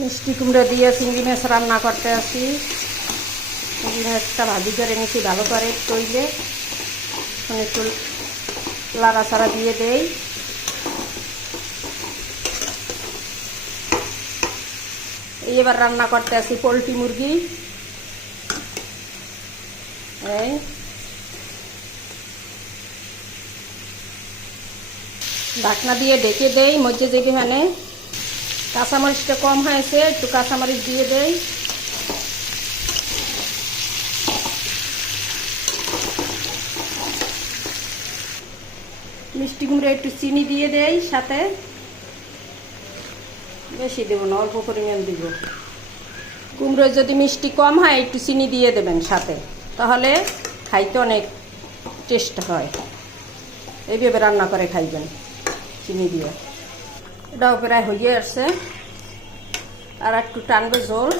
মিষ্টি কুমড়ো দিয়ে চিংড়ি মাছ রান্না করতে আসি। চিংড়ি মাছটা ভাজি করে নিচ্ছি ভালো করে তৈলে। একটু লাড়া ছাড়া দিয়ে দেই। এবার রান্না করতে আসি পোলট্রি মুরগি। এই। ঢাকনা দিয়ে ডেকে দেই মধ্যে যেখানে। কাঁচামরিচটা কম হয়েছে, একটু কাঁচামরিচ দিয়ে দেই। মিষ্টি কুমড়ো একটু চিনি দিয়ে দেই সাথে। বেশি দেবো না, অল্প পরিমাণ দিব। কুমড়ো যদি মিষ্টি কম হয়, একটু চিনি দিয়ে দেবেন সাথে, তাহলে খাইতে অনেক টেস্ট হয়। এইভাবে রান্না করে খাইবেন, চিনি দিয়ে। এটাও প্রায় হয়ে আসছে আর একটু টানবে ঝোল